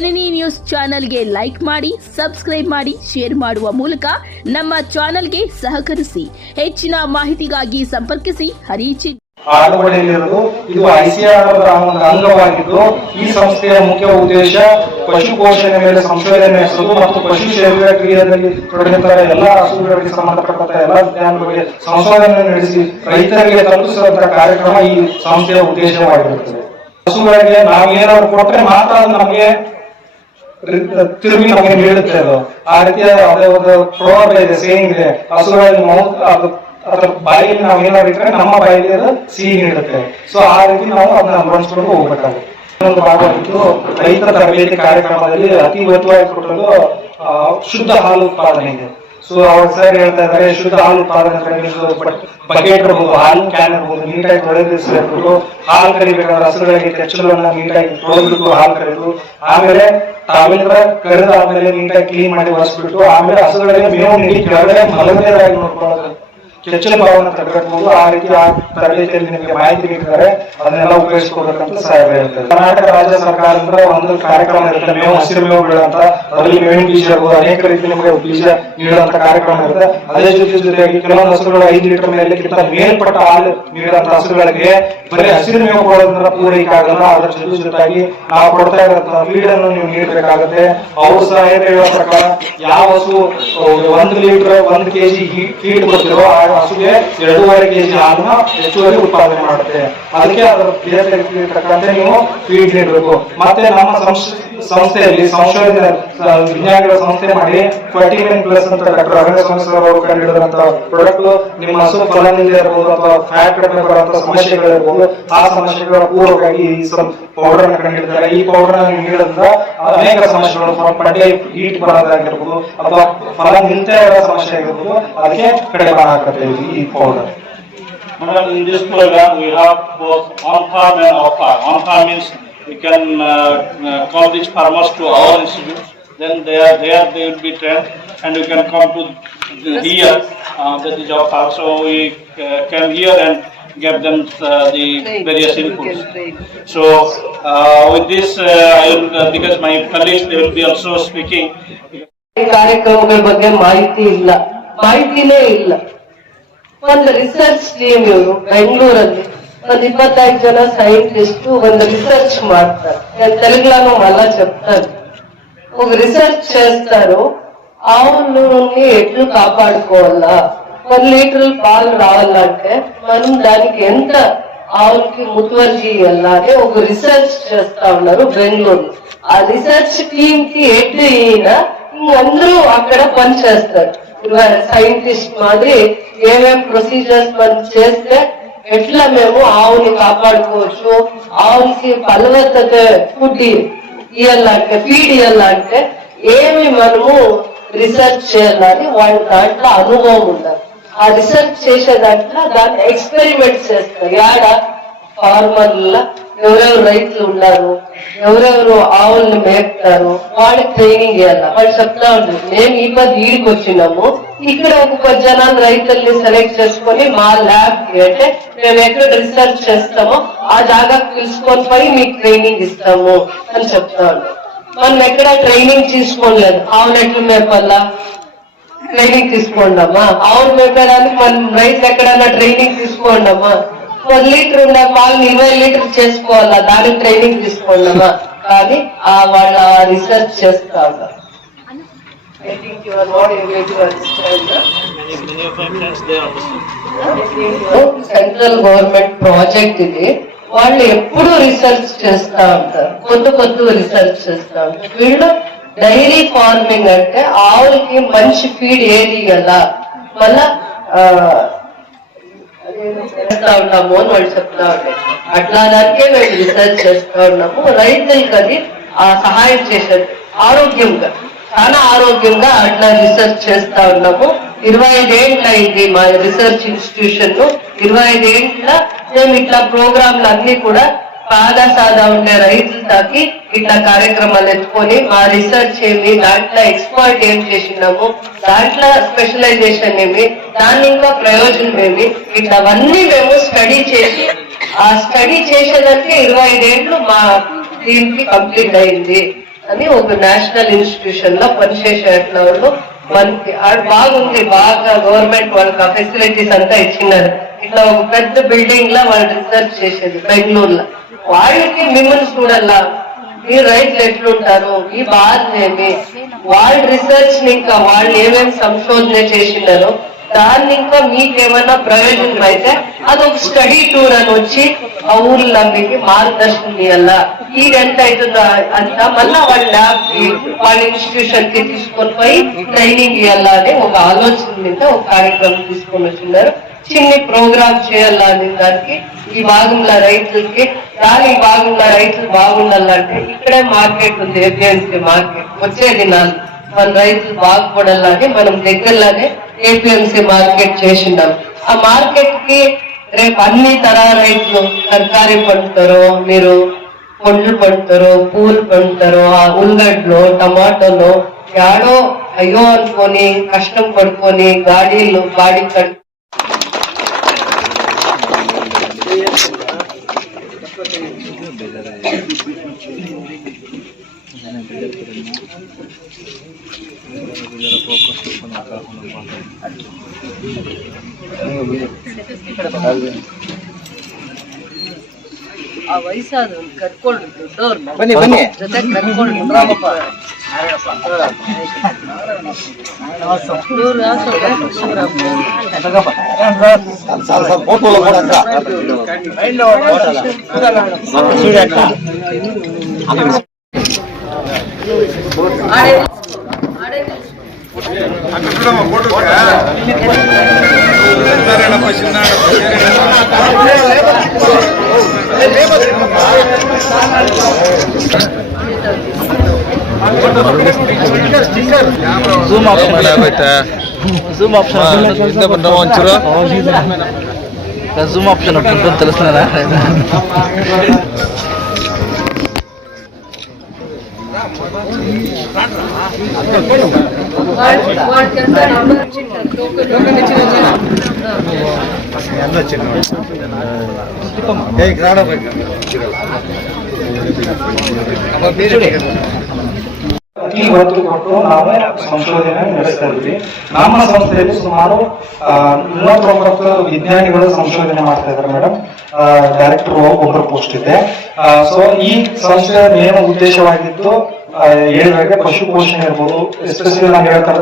ಜನನಿ news ಚಾನೆಲ್ಗೆ like ಮಾಡಿ, subscribe ಮಾಡಿ, ಶೇರ್ ಮಾಡುವ ಮೂಲಕ ನಮ್ಮ ಚಾನೆಲ್ಗೆ ಸಹಕರಿಸಿ. ಹೆಚ್ಚಿನ ಮಾಹಿತಿಗಾಗಿ ಸಂಪರ್ಕಿಸಿ, ಹರಿಚಿ ಆಡುವಳಿಯಲ್ಲಿರುವುದು ಇದು ಐಸಿಆರ್ ಅಂಗವಾಗಿದ್ದು, ಈ ಸಂಸ್ಥೆಯ ಮುಖ್ಯ ಉದ್ದೇಶ ಪಶು ಪೋಷಣೆ ಮೇಲೆ ಸಂಶೋಧನೆ ನಡೆಸುವುದು ಮತ್ತು ಪಶು ಶರೀರ ಕ್ರಿಯೆಯಲ್ಲಿ ತೊಡಗಿರುತ್ತಾರೆ ಎಲ್ಲ ಹಸುಗಳಿಗೆ ಎಲ್ಲ ವಿಜ್ಞಾನ ಬಗ್ಗೆ ಸಂಶೋಧನೆ ನಡೆಸಿ ರೈತರಿಗೆ ತಲುಪಿಸುವಂತಹ ಕಾರ್ಯಕ್ರಮ ಈ ಸಂಸ್ಥೆಯ ಉದ್ದೇಶವಾಗಿರುತ್ತದೆ. ಹಸುಗಳಿಗೆ ನಾವು ಏನಾದ್ರು ಕೊಟ್ಟರೆ ಮಾತ್ರ ನಮಗೆ ತಿರುಗಿ ನಮಗೆ ನೀಡುತ್ತೆ ಅದು. ಆ ರೀತಿಯ ಅದೇ ಒಂದು ಪ್ರೋವರ್ಬ್ ಇದೆ ಸೇಯಿಂಗ್ ಇದೆ. ಹಸುಗಳಲ್ಲಿ ಮೌತ್ ಅದು ಅದರ ಬಾಯಿಯಲ್ಲಿ ನಾವು ಏನಾಗಿದ್ರೆ ನಮ್ಮ ಬಾಯಿಗೆ ಅದು ಸಿಹಿ ನೀಡುತ್ತೆ. ಸೊ ಆ ರೀತಿ ನಾವು ಅದನ್ನ ಅನುಭವಿಸ್ಕೊಂಡು ಹೋಗ್ಬೇಕಾಗುತ್ತೆ. ಇನ್ನೊಂದು ಭಾಗವಾಗಿದ್ದು ರೈತ ತರಬೇತಿ ಕಾರ್ಯಕ್ರಮದಲ್ಲಿ ಅತಿ ಒತ್ತುವಾಗಿ ಕೊಟ್ಟರು ಶುದ್ಧ ಹಾಲು ಉತ್ಪಾದನೆ ಇದೆ. ಸೊ ಅವ್ರ ಸರ್ ಹೇಳ್ತಾ ಇದ್ದಾರೆ, ಶುದ್ಧ ಹಾಲು ಉತ್ಪಾದನೆ ಬಕೆಟ್ ಇರ್ಬೋದು ಹಾಲು ಕ್ಯಾನ್ ಇರ್ಬೋದು, ನೀಟಾಗಿ ತೊಳೆದಿರ್ಸ್ಬಿಟ್ಟು ಹಾಲು ಕರಿಬೇಕಾದ್ರೆ ಹಸುಗಳಿಗೆ ಕೆಚ್ಚಲನ್ನ ನೀಟಾಗಿ ತೊಳೆದ್ಬಿಟ್ಟು ಹಾಲು ಕರೆದು, ಆಮೇಲೆ ತಾವಿಂದ ಕರೆದು ಆಮೇಲೆ ನೀಟಾಗಿ ಕ್ಲೀನ್ ಮಾಡಿ ಒರೆಸ್ಬಿಟ್ಟು, ಆಮೇಲೆ ಹಸುಗಳಿಗೆ ಮೇವು ನೀಡಿ ಕೆಳಗಡೆ ಮಲಗದೇದಾಗಿ ನೋಡ್ಕೊಳ್ಳೋದು. ಕೆಚ್ಚಲು ಭಾವನ ತಡೆಗಟ್ಟಬಹುದು ಆ ರೀತಿ ಆ ತರಬೇತಿಯಲ್ಲಿ ನಿಮಗೆ ಮಾಹಿತಿ ನೀಡಿದ್ದಾರೆ, ಅದನ್ನೆಲ್ಲ ಉಪಯೋಗಿಸ್ಕೋಬೇಕಂತ ಸಹಾಯ ಹೇಳ್ತಾರೆ. ಕರ್ನಾಟಕ ರಾಜ್ಯ ಸರ್ಕಾರ ಸರ್ಕಾರದಿಂದ ಒಂದು ಕಾರ್ಯಕ್ರಮ ಇರುತ್ತೆ, ಮೇವು, ಹಸಿರು ಮೇವು ಬೀಳುವಂತ ಅದರಲ್ಲಿ ಮೇವಿನ ಬೀಜ ಇರಬಹುದು ಅನೇಕ ರೀತಿ ನಿಮಗೆ ಬೀಜ ನೀಡುವಂತ ಕಾರ್ಯಕ್ರಮ ಇರುತ್ತೆ. ಅದೇ ಜೊತೆ ಜೊತೆಯಾಗಿ ಕೆಲವೊಂದು ಹಸುಗಳು ಐದು ಲೀಟರ್ ಮೇಲೆಕ್ಕಿಂತ ಮೇಲ್ಪಟ್ಟ ಹಾಲು ನೀಡುವಂತ ಹಸುಗಳಿಗೆ ಬರೀ ಹಸಿರು ಮೇವು ಕೊಡೋದ್ರಿಂದ ಪೂರೈಕೆ ಆಗಲ್ಲ, ಅದರ ಜೊತೆ ಜೊತೆಯಾಗಿ ನಾವು ಕೊಡ್ತಾ ಇರೋ ಫೀಡ್ ಅನ್ನು ನೀವು ನೀಡಬೇಕಾಗುತ್ತೆ. ಅವರು ಸಹ ಏನ್ ಹೇಳುವ ಪ್ರಕಾರ, ಯಾವ ಹಸು ಒಂದು ಲೀಟರ್, ಒಂದು ಕೆಜಿ ಫೀಡ್ ಬರ್ತಿರೋ ಆ ಹಸುಗೆ ಎರಡೂವರೆ ಕೆಜಿ ಹಾಲನ್ನ ಹೆಚ್ಚುವರಿ ಉತ್ಪಾದನೆ ಮಾಡುತ್ತೆ. ಅದಕ್ಕೆ ಅದರ ತಕ್ಕಂತೆ ನೀವು ಫೀಡ್ ನೀಡಬೇಕು. ಮತ್ತೆ ನಮ್ಮ ಸಂಸ್- ಸಂಸ್ಥೆಯಲ್ಲಿ ಸಂಶೋಧನೆ ವಿಜ್ಞಾನಿಗಳ ಸಂಸ್ಥೆ ಮಾಡಿ ಫರ್ಟಿನೈನ್ ಪ್ಲಸ್ ಅಂತ ಡಾಕ್ಟರ್ ಅರವಿಂದ ಸಂಸ್ಥೆ ಅವರು ಕಂಡುಹಿಡಿದಂತ ಪ್ರಾಡಕ್ಟ್ ನಿಮ್ಮ ಹಸು ಫಲನಿಂದ ಇರಬಹುದು ಅಥವಾ ಫ್ಯಾಟ್ ಕಡಿಮೆ ಬರುವಂತ ಸಮಸ್ಯೆಗಳಿರಬಹುದು ಆ ಸಮಸ್ಯೆಗಳ ಪೂರ್ವಕವಾಗಿ ಈ ಪೌಡರ್ ಅನ್ನು ಕಂಡುಹಿಡಿದ್ದಾರೆ ಈ ಪೌಡರ್ ನೀಡೋದ್ರಿಂದ ಅನೇಕ ಸಮಸ್ಯೆಗಳು ಪಡ್ಡೆ ಹೀಟ್ ಬರೋದಾಗಿರ್ಬೋದು ಅಥವಾ ಫಲ ನಿಂತ ಸಮಸ್ಯೆ ಆಗಿರ್ಬೋದು. ಅದಕ್ಕೆ ಕಡಿಮೆ ಹಾಕುತ್ತೆ ಈ powder Madam, in this program, we have both on-farm and off-farm. On-farm means we can uh, uh, call these farmers to our institute, then they are there, they will be trained, and we can come to the- here, uh, that is our farm, so we uh, came here and gave them uh, the various inputs. So, uh, with this, uh, I will, uh, because my colleagues, they will be also speaking, ಈ ಕಾರ್ಯಕ್ರಮಗಳ ಬಗ್ಗೆ ಮಾಹಿತಿ ಇಲ್ಲ ಮಾಹಿತಿನೇ ಇಲ್ಲ ಒಂದು research team ಇವರು ಬೆಂಗಳೂರಲ್ಲಿ ಒಂದ್ ఇప్పత్తైదు జన సైంటిస్ట్ ಒಂದು రీసెర్చ్ ಮಾಡ್ತಾರೆ నేను తెలుగులోనూ మళ్ళా చెప్తాను ఒక రీసెర్చ్ చేస్తారు ఆవులని ఎట్లు కాపాడుకోవాలా వన్ లీటర్ పాలు రావాలంటే మనం దానికి ఎంత ఆవులకి ముతువర్జీ ఇవ్వాలా అని ఒక రీసెర్చ్ చేస్తా ఉన్నారు బెంగళూరు ఆ రీసెర్చ్ టీమ్ కి హెడ్ ఈయన అందరూ అక్కడ పని చేస్తారు సైంటిస్ట్ మాదిరి ఏమేం ప్రొసీజర్స్ మనం చేస్తే ఎట్లా మేము ఆవుని కాపాడుకోవచ్చు. ఆవుకి ఫలవత్తత ఫుడ్ ఇవ్వాలంటే ఫీడ్ ఇవ్వాలంటే ఏమి మనము రీసెర్చ్ చేయాలని వాళ్ళ దాంట్లో అనుభవం ఉండాలి. ఆ రీసెర్చ్ చేసే దాంట్లో దాన్ని ఎక్స్పెరిమెంట్ చేస్తారు. యాడ? ఫార్మర్ల ఎవరెవరు రైతులు ఉన్నారు ఎవరెవరు ఆవుల్ని మేపుతారు వాళ్ళకి ట్రైనింగ్ ఇవ్వాలి వాళ్ళు చెప్తా ఉంటారు మేము ఈ పది ఈడికి వచ్చినాము ఇక్కడ ఒక పది జనాలు రైతుల్ని సెలెక్ట్ చేసుకొని మా ల్యాబ్కి అంటే మేము ఎక్కడ రీసెర్చ్ చేస్తామో ఆ జాగా తీసుకొని పోయి మీకు ట్రైనింగ్ ఇస్తాము అని చెప్తా ఉంటారు మనం ఎక్కడ ట్రైనింగ్ తీసుకోలేదు? ఆవులు ఎట్లు మేపల్లా ట్రైనింగ్ తీసుకోండమ్మా. ఆవులు మేపడానికి మనం రైతు ఎక్కడన్నా ట్రైనింగ్ తీసుకోండమ్మా. ఒక లీటర్ ఉన్న పాలు ఇరవై లీటర్ చేసుకోవాలా? దానికి ట్రైనింగ్ తీసుకోండమ్మా కానీ ఆ వాళ్ళ రీసెర్చ్ చేస్తా ఉన్నారు I think you are not able to understand. many, many of my friends, they central government project ఇది. వాళ్ళు ఎప్పుడు రీసెర్చ్ చేస్తా ఉంటారు. కొత్త కొత్త రీసెర్చ్ చేస్తా ఉంటారు. వీళ్ళు డైరీ ఫార్మింగ్ అంటే ఆవులకి మంచి ఫీడ్ ఏది కదా? మళ్ళా చేస్తా ఉన్నాము అని వాళ్ళు చెప్తా ఉంటారు అట్లా దానికే మేము రీసెర్చ్ చేస్తా ఉన్నాము. రైతులకి అది ఆ సహాయం చేసేది ఆరోగ్యంగా చాలా ఆరోగ్యంగా అట్లా రీసెర్చ్ చేస్తా ఉన్నాము. ఇరవై ఐదేండ్ల ఇది మా రీసెర్చ్ ఇన్స్టిట్యూషన్ ఇరవై ఐదేండ్ల మేము ఇట్లా ప్రోగ్రాంలు అన్ని కూడా సాదా సాదా ఉండే రైతులకి ఇట్లా కార్యక్రమాలు ఎత్తుకొని మా రీసెర్చ్ ఏమి దాంట్లో ఎక్స్పర్ట్ ఏం చేసినాము దాంట్లో స్పెషలైజేషన్ ఏమి దాని ఇంకా ప్రయోజనం ఏమి ఇట్లా అవన్నీ మేము స్టడీ చేసి ఆ స్టడీ చేసేదానికి ఇరవై ఐదేండ్లు మా దీనికి కంప్లీట్ అయింది అని ఒక నేషనల్ ఇన్స్టిట్యూషన్లో పనిచేసేట్ల వాళ్ళు మనకి బాగుంది బాగా గవర్నమెంట్ వాళ్ళకి ఆ ఫెసిలిటీస్ అంతా ఇచ్చినారు. ఇట్లా ఒక పెద్ద బిల్డింగ్ లా వాళ్ళు రీసెర్చ్ చేసేది బెంగళూరులో. వాళ్ళకి మిమ్మల్ని చూడాలా మీ రైతులు ఎట్లుంటారు? ఈ బాధ ఏమి? వాళ్ళ రీసెర్చ్ని ఇంకా వాళ్ళు ఏమేమి సంశోధన చేసినారో దాన్ని ఇంకా మీకేమైనా ప్రయోజనం అయితే అది ఒక స్టడీ టూర్ అని వచ్చి ఆ ఊర్లో మీకు మార్గదర్శనం ఇవ్వాలా ఈ ఎంత అవుతుందో అంతా? మళ్ళా వాళ్ళ ల్యాబ్కి వాళ్ళ ఇన్స్టిట్యూషన్కి తీసుకొని పోయి ట్రైనింగ్ ఇవ్వాలా అని ఒక ఆలోచన మీద ఒక కార్యక్రమం తీసుకొని వచ్చిన్నారు చిన్ని ప్రోగ్రామ్ చేయాలా దానికి ఈ భాగంలో రైతులకి కానీ ఈ భాగంలో రైతులు బాగుండాలంటే ఇక్కడే మార్కెట్ ఉంది ఏపీఎంసీ మార్కెట్. వచ్చే దినాలు మన రైతులు బాగుపడాలని మనం దగ్గరలోనే ఏపీఎంసీ మార్కెట్ చేసినాం ఆ మార్కెట్కి రేపు అన్ని తరాల రైతులు తరకారీ పండుతారు మీరు పండ్లు పండుతారు పూలు పండుతారు ఆ ఉల్లగడ్డలు టమాటోలు యాడో అయ్యో అనుకొని కష్టం పడుకొని గాడీలు గాడి Ini fokus ಆ ವಯಸ್ಸಾದ ಕರ್ಕೊಂಡು ದೊಡ್ಡವ್ರು ಬನ್ನಿ ಬನ್ನಿ ಜೊತೆ ಕರ್ಕೊಂಡು ದೂರ ಸಾಲ್ ಸಾಲ್ ಫೋಟೋ ಕೊಡಂತ ಜೂಮ್ ಆಪ್ಷನ್ ಆಗೋಯ್ತಾ ಜೂಮ್ ಆಪ್ಷನ್ ಹಿಂದೆ ಬಂದವ ಒಂಚೂರು ಜೂಮ್ ಆಪ್ಷನ್ ತಿಳಿಸ್ನಲ್ಲ ಅತಿ ಒತ್ತು ಕೊಟ್ಟು ನಾವು ಸಂಶೋಧನೆ ನಡೆಸ್ತಾ ಇದ್ವಿ ನಮ್ಮ ಸಂಸ್ಥೆಯಲ್ಲಿ ಸುಮಾರು ಮೂವತ್ತೊಂಬತ್ತು ವಿಜ್ಞಾನಿಗಳು ಸಂಶೋಧನೆ ಮಾಡ್ತಾ ಇದ್ದಾರೆ ಮೇಡಮ್ ಡೈರೆಕ್ಟರ್ ಒಬ್ಬರು ಪೋಸ್ಟ್ ಇದೆ ಸೊ ಈ ಸಂಸ್ಥೆಯ ಮೇನ್ ಉದ್ದೇಶವಾಗಿದ್ದು ಹೇಳಿದಾಗ ಪಶು ಪೋಷಣೆ ಇರ್ಬೋದು ಎಸ್ಪೆಷಲಿ ನಾನು ಹೇಳ್ತಾ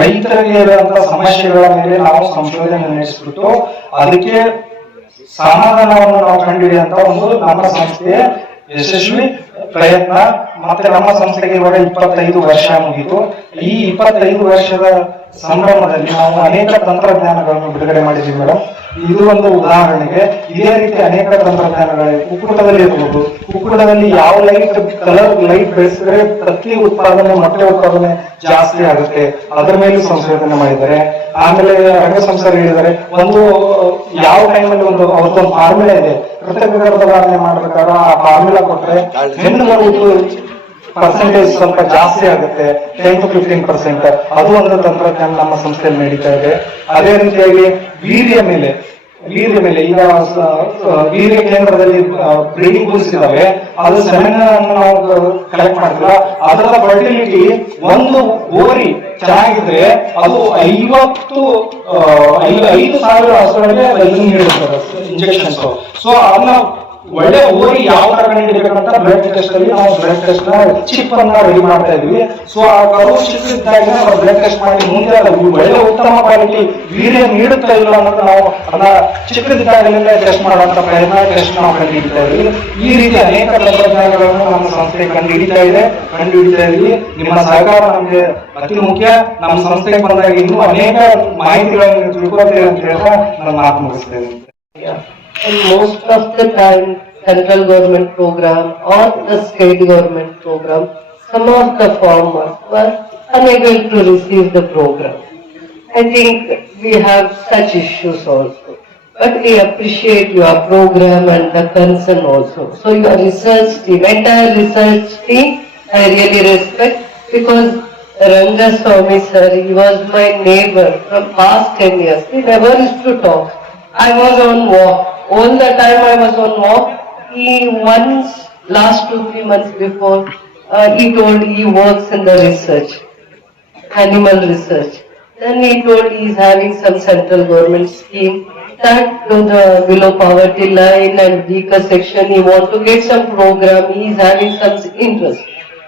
ರೈತರಿಗೆ ಇರುವಂತಹ ಸಮಸ್ಯೆಗಳ ಮೇಲೆ ನಾವು ಸಂಶೋಧನೆ ನಡೆಸಿಬಿಟ್ಟು ಅದಕ್ಕೆ ಸಮಾಧಾನವನ್ನು ನಾವು ಕಂಡುಹಿಡಿಯಂತ ಒಂದು ನಮ್ಮ ಸಂಸ್ಥೆಯ ಯಶಸ್ವಿ ಪ್ರಯತ್ನ. ಮತ್ತೆ ನಮ್ಮ ಸಂಸ್ಥೆಗೆ ಇವಾಗ ಇಪ್ಪತ್ತೈದು ವರ್ಷ ಮುಗಿತು. ಈ ಇಪ್ಪತ್ತೈದು ವರ್ಷದ ಸಂಭ್ರಮದಲ್ಲಿ ನಾವು ಅನೇಕ ತಂತ್ರಜ್ಞಾನಗಳನ್ನು ಬಿಡುಗಡೆ ಮಾಡಿದ್ದೀವಿ ಮೇಡಮ್. ಇದು ಒಂದು ಉದಾಹರಣೆಗೆ, ಇದೇ ರೀತಿ ಅನೇಕ ತಂತ್ರಜ್ಞಾನಗಳಿವೆ. ಕುಕ್ಕುಟದಲ್ಲಿ ಇರಬಹುದು ಕುಕ್ಕುಟದಲ್ಲಿ ಯಾವ ಲೈಟ್, ಕಲರ್ ಲೈಟ್ ಬೆಳೆಸಿದ್ರೆ ಪ್ರತಿ ಉತ್ಪಾದನೆ ಮೊಟ್ಟೆ ಉತ್ಪಾದನೆ ಜಾಸ್ತಿ ಆಗುತ್ತೆ. ಅದರ ಮೇಲೆ ಸಂಶೋಧನೆ ಮಾಡಿದ್ದಾರೆ. ಆಮೇಲೆ ರಂಗ ಸಂಸಾರ ಹೇಳಿದ್ದಾರೆ, ಒಂದು, ಯಾವ ಟೈಮಲ್ಲಿ ಒಂದು ಅವ್ರದ್ದೊಂದು ಫಾರ್ಮುಲಾ ಇದೆ. ಕೃತಕ ಗರ್ಭಧಾರಣೆ ಮಾಡ್ಬೇಕಾದ್ರೆ ಆ ಫಾರ್ಮುಲಾ ಕೊಟ್ರೆ ಹೆಣ್ಣು ಮಗುದು ಪರ್ಸೆಂಟೇಜ್ ಸ್ವಲ್ಪ ಜಾಸ್ತಿ ಆಗುತ್ತೆ. ಟೆನ್ ಟು ಫಿಫ್ಟೀನ್ ಪರ್ಸೆಂಟ್ ಅದು ಒಂದು ತಂತ್ರಜ್ಞಾನ ನಮ್ಮ ಸಂಸ್ಥೆಯಲ್ಲಿ ನಡೀತಾ ಇದೆ. ಅದೇ ರೀತಿಯಾಗಿ ವೀರ್ಯ ಮೇಲೆ ವೀರ್ಯ ಮೇಲೆ ಈಗ ವೀರ್ಯ ಕೇಂದ್ರದಲ್ಲಿ ಬ್ರೀಡಿಂಗ್ ಬೂಲ್ಸ್ ಇದಾವೆ. ಅದು ಸೆಮೆನ್ ನಾವು ಕಲೆಕ್ಟ್ ಮಾಡ್ತಿಲ್ಲ ಅದರ ಫರ್ಟಿಲಿಟಿ ಒಂದು ಓರಿ ಚೆನ್ನಾಗಿದ್ರೆ ಅದು ಐವತ್ತು ಐದು ಸಾವಿರ ಹಸುಗಳಿಗೆ ಇಂಜೆಕ್ಷನ್ಸ್ ಸೊ ಅದನ್ನ ಒಳ್ಳೆ ಓರಿ ಯಾವ ತರ ಕಂಡುಹಿಡಿಬೇಕಂತ ಬ್ಲಡ್ ಟೆಸ್ಟ್ ಅಲ್ಲಿ ನಾವು ಬ್ಲಡ್ ಟೆಸ್ಟ್ನ ಚಿಪ್ ಅನ್ನ ರೆಡಿ ಮಾಡ್ತಾ ಇದ್ವಿ. ಸೊ ಆ ಕರು ನಾವು ಬ್ಲಡ್ ಟೆಸ್ಟ್ ಮಾಡಿ ಮುಂದೆ ಒಳ್ಳೆ ಉತ್ತಮ ಕ್ವಾಲಿಟಿ ವೀರ್ಯ ನೀಡುತ್ತಾ ಇಲ್ಲ ಅನ್ನೋದು ನಾವು ಅದನ್ನ ಚಿಕ್ಕದಿದ್ದಾಗಲೇ ಟೆಸ್ಟ್ ಮಾಡುವಂತ ಪ್ರಯತ್ನ ಟೆಸ್ಟ್ ನಾವು ಕಂಡುಹಿಡಿತಾ ಇದ್ವಿ. ಈ ರೀತಿ ಅನೇಕ ತಂತ್ರಜ್ಞಾನಗಳನ್ನು ನಮ್ಮ ಸಂಸ್ಥೆ ಕಂಡುಹಿಡಿತಾ ಇದೆ. ಕಂಡು ಹಿಡಿತಾ ಇದ್ವಿ. ನಿಮ್ಮ ಸಹಕಾರ ನಮಗೆ ಅತಿ ಮುಖ್ಯ. ನಮ್ಮ ಸಂಸ್ಥೆಗೆ ಬಂದಾಗ ಇನ್ನೂ ಅನೇಕ ಮಾಹಿತಿಗಳನ್ನು ತಿಳ್ಕೊಳ್ತೇವೆ ಅಂತ ಹೇಳ್ತಾ ನನ್ನ ಮಾತು ಮುಗಿಸ್ತೇನೆ. And most of the time, central government program or the state government program, some of the farmers were unable to receive the program. I think we have such issues also. But we appreciate your program and the concern also. So your research team, entire research team, I really respect because Ranga Swami sir, he was my neighbor from past ten years. We never used to talk. I was on walk. All the time I was on walk. He once, last two, three months before, uh, he told he works in the research, animal research. Then he told he is having some central government scheme that to the below poverty line and weaker section, he want to get some program, he is having some interest.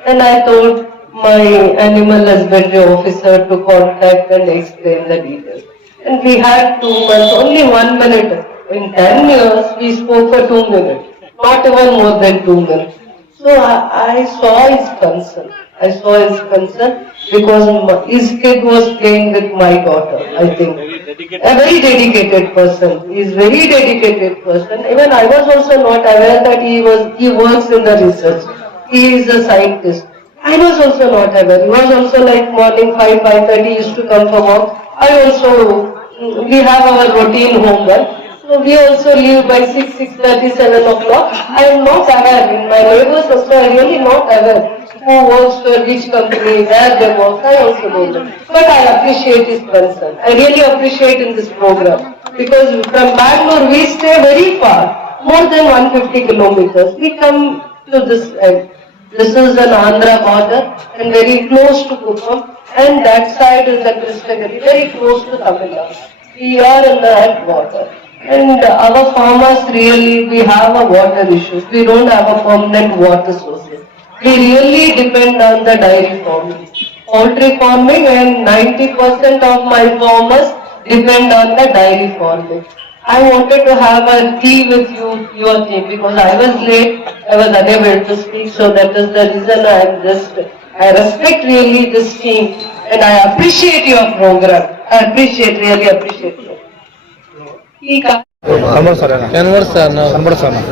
Then I told my animal husbandry officer to contact and explain the details. And we had two months, only one minute. In ten years, we spoke for two minutes, not even more than two minutes. So I, I saw his concern. I saw his concern because his kid was playing with my daughter, I think. A very dedicated person. He is very dedicated person. Even I was also not aware that he was, he works in the research. He is a scientist. I was also not aware. He was also like morning five, five thirty used to come for work. I also, we have our routine homework. So we also leave by six, six thirty, seven o'clock. I am not aware, in my neighbors also, I really not aware who works for which company, where they work, I also don't know. But I appreciate his concern. I really appreciate in this program. Because from Bangalore, we stay very far, more than one fifty kilometers. We come to this end. This is an Andhra border and very close to Kuppam. And that side is the Krishnagiri, very close to Tamil Nadu. We are in that water. And our farmers really, we have a water issue. We don't have a permanent water sources. We really depend on the dairy farming. Poultry farming and ninety percent of my farmers depend on the dairy farming. I wanted to have a tea with you, your team, because I was late, I was unable to speak, so that is the reason I am just, I respect really this team and I appreciate your program. I appreciate, really appreciate you. కనబడుస్తారా కనబడుస్తారు కనబడుస్తాను